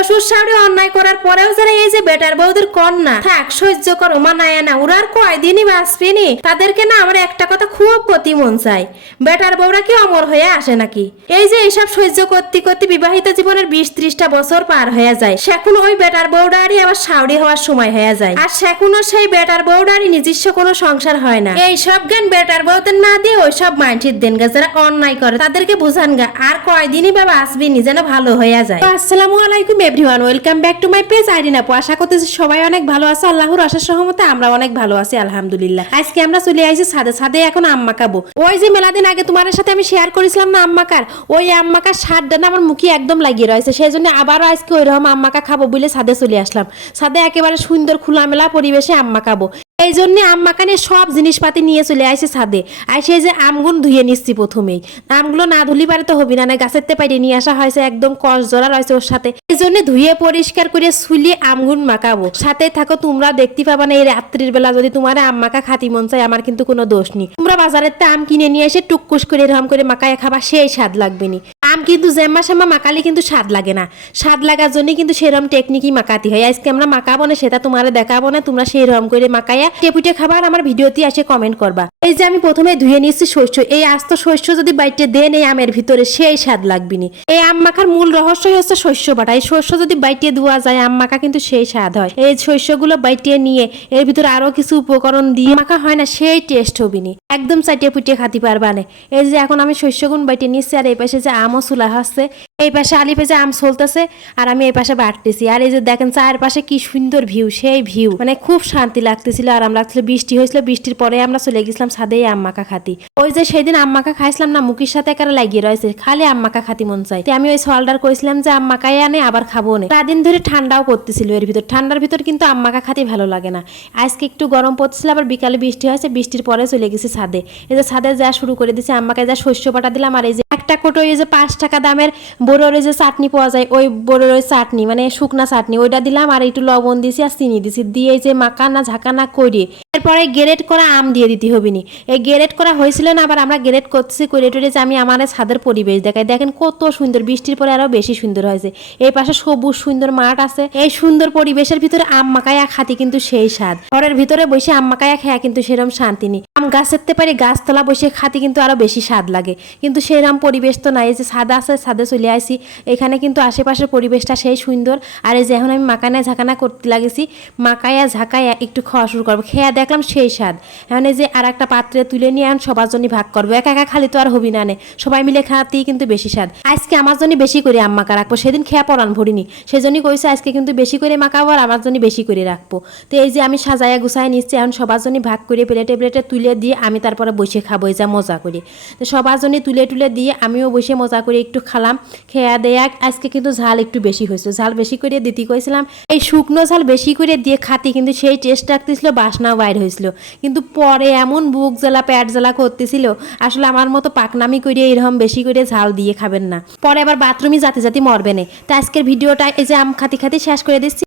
শ্বশুর শাশুড়ি অন্যায় করার পরেও যারা এই যে বেটার বউদের কন্যা থাক সহ্য করো মানায় না, ওরা আর কয়দিনই বাঁচবেনি। তাদেরকে না আমার একটা কথা খুব প্রতি মন চাই, বেটার বউরা কি অমর হয়ে আসে নাকি? এই যে এইসব সহ্য করতে করতে বিবাহিত জীবনের 20-30টা বছর পার হয়ে যায়, সেখন ওই বেটার বউডারই আবার শাশুড়ি হওয়ার সময় হয়ে যায়, আর সেখনও সেই বেটার বউডারই নিজস্ব কোনো সংসার হয় না। এই সব জ্ঞান বেটার বউদের না দিয়ে ওই সব মাইন্ডের দেন গা যারা অন্যায় করে তাদেরকে বুঝান গা, আর কয়দিনই বাবা আসবেনি যেন ভালো হয়ে যায়। আসসালামু আলাইকুম everyone, welcome back to my page Aidin আপু। আশা করতেছি সবাই অনেক ভালো আছে, আল্লাহর আশীর্বাদ সহমতে আমরা অনেক ভালো আছি আলহামদুলিল্লাহ। আজকে আমরা চলে আইছি ছাদে এখন আম্মা খাবো। ওই যে মেলাদিন আগে তোমার সাথে আমি শেয়ার করেছিলাম না আম্মাকার, ওই আম্মাকার স্বাদটা না আমার মুখে একদম লাগিয়ে রয়েছে, সেই জন্য আবারও আজকে ওইরকম আম্মাকা খাবো বলে ছাদে চলে আসলাম। ছাদে একেবারে সুন্দর খোলামেলা পরিবেশে আম্মা খাবো, এই জন্য আম্মাকে নিয়ে সব জিনিসপাতি নিয়ে চলে আসে ছাদে। আসে যে আমগুলো ধুয়ে নিচ্ছি প্রথমেই, আমগুলো না ধুলি পারে তো হবি না, গাছের পাইরে নিয়ে আসা হয়েছে, একদম কষ জোড়া রয়েছে ওর সাথে, এই জন্য ধুয়ে পরিষ্কার করে ছুলিয়ে আমগুন মাখাবো। সাথে থাকো তোমরা, দেখতে পাবা না এই রাত্রির বেলা যদি তোমার আম্মাকা খাতি মন চায় আমার কিন্তু কোনো দোষ নেই। তোমরা বাজারের তে আম কিনে নিয়ে এসে টুকুস করে এরকম করে মাখায় খাবা, সেই স্বাদ লাগবে নি। আম কিন্তু জেম্মা শ্যাম্মা মাখালে কিন্তু স্বাদ লাগে না, স্বাদ লাগার জন্য কিন্তু সেরকম টেকনিকই মাখাতে হয়। আজকে আমরা মাখাবো না, সেটা তোমার দেখাবো না, তোমরা সেই রকম করে মাখাইয়া টেপুটে খাবার আমার ভিডিওতে এসে কমেন্ট করবা। এই যে আমি প্রথমে ধুয়ে নিচ্ছি শস্য, এই আস্ত শস্য যদি বাইটে দেন এই আমের ভিতরে সেই স্বাদ লাগবে নি। এই আম মাখার মূল রহস্যই হচ্ছে শস্য বাটা, এই শস্য যদি বাইটে দেওয়া যায় আম মাখা কিন্তু সেই স্বাদ হয়। এই শস্যগুলো বাইটে নিয়ে এর ভিতরে আরো কিছু উপকরণ দিয়ে মাখা হয় না, সেই টেস্ট হবি নি, একদম চাটিয়ে পুটিয়ে খাতে পারবা না। এই যে এখন আমি শস্যগুণ বাইটে নিচ্ছি, আর এই পাশে যে আমও চুলা হচ্ছে, এই পাশে আলি পেঁচে আম চলতেছে, আর আমি এই পাশে বাটতেছি। আর এই যে দেখেন চারপাশে কি সুন্দর ভিউ, সেই ভিউ মানে খুব শান্তি লাগতেছিল, আরাম লাগছিল। বৃষ্টি হয়েছিল, বৃষ্টির পরে আমরা চলে গেছিলাম ছাদে আম মাখা খাতি। ওই যে সেদিন আম মাখা খাইছিলাম না, মুখের সাথে একারে লাগিয়ে রয়েছে, খালি আম মাখা খাতি মন চাই। আমি ওই সোয়ালদার কইছিলাম যে আম মাখাই আনে আবার খাবো না। সারাদিন ধরে ঠান্ডাও পড়তেছিল, এর ভিতর ঠান্ডার ভিতর কিন্তু আম মাখা খাতি ভালো লাগে না। আজকে একটু গরম পড়ছিল, আবার বিকালে বৃষ্টি হয়েছে, বৃষ্টির পরে চলে গেছি ছাদে। এই যে ছাদে যা শুরু করে দিচ্ছে, আম মাখায় যা শস্য বাটা দিলাম, আর এই যে একটা কোটো এই যে 5 টাকা দামের বড়োর যে চাটনি পাওয়া যায়, ওই বড়োর ওই চাটনি মানে শুকনা চাটনি ওইটা দিলাম, আর একটু লবণ দিছি আর চিনি দিছি, দিয়ে এই যে মাখানা ঝাঁকানা করে এরপরে গ্রেট করা আম দিয়ে দিতে হবে নি। এই গ্রেট করা হয়েছিল না, আবার আমরা গ্রেট করতেছি করে টোরে যে আমি আমার ছাদের পরিবেশ দেখাই, দেখেন কত সুন্দর, বৃষ্টির পরে আরো বেশি সুন্দর হয়েছে। এই পাশে সবুজ সুন্দর মাঠ আছে, এই সুন্দর পরিবেশের ভিতরে আম মাখায়া খাতি কিন্তু সেই স্বাদ। ঘরের ভিতরে বসে আম মাখায়া খেয়া কিন্তু সেরকম শান্তি নেই, আম গাছের পারে গাছতলা বসে খাতি কিন্তু আরো বেশি স্বাদ লাগে, কিন্তু সেরকম পরিবেশ তো নাই। এই যে ছাদ আছে, ছাদে চলে আসি, এখানে কিন্তু আশেপাশের পরিবেশটা সেই সুন্দর। আর এই যে এখন আমি মাখানা ঝাঁকানা করতে লাগেছি, মাখায়া ঝাঁকায়া একটু খাওয়া শুরু করবো, খেয়া দেখলাম সেই স্বাদ। এখন এই যে আর একটা পাত্রে তুলে নিয়ে এখন সবার জন্য ভাগ করবো, একা একা খালি তো আর হবি না, সবাই মিলে খাতেই কিন্তু বেশি স্বাদ। আজকে আমার জন্য বেশি করে আম মাখা রাখবো, সেদিন খেয়া পরান ভরিনি, সেজন্যই কইছে আজকে কিন্তু বেশি করে মাখাবো আর আমার জন্য বেশি করে রাখবো। তো এই যে আমি সাজায়া গুছাই নিচ্ছি, এখন সবার জন্য ভাগ করে প্লেটে প্লেটে তুলে দিয়ে আমি তারপরে বসে খাবো, এই যা মজা করে। তো সবার জন্য তুলে তুলে দিয়ে আমিও বসে মজা করে একটু খালাম, খেয়া দেয়া। আজকে কিন্তু ঝাল একটু বেশি হয়েছে, ঝাল বেশি করে দিতে কইছিলাম, এই শুকনো ঝাল বেশি করে দিয়ে খাতি কিন্তু সেই টেস্ট রাখতেছিল, বাসনাও বাইর হয়েছিল। কিন্তু পরে এমন বুক জ্বালা পেট জ্বালা করতেছিল, আসলে আমার মতো পাকনামি করে এরকম বেশি করে ঝাল দিয়ে খাবেন না, পরে আবার বাথরুমে জাতি জাতি মরবে না। তো আজকের ভিডিওটা এই যে আম খাতি খাতি শেষ করে দিচ্ছি।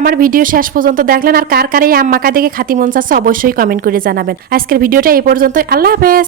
আমার ভিডিও শেষ পর্যন্ত দেখলেন, আর কার কার এই আম মাখা দেখে খাতি মন চাচ্ছে অবশ্যই কমেন্ট করে জানাবেন। আজকের ভিডিওটা এই পর্যন্ত, আল্লাহ হাফেজ।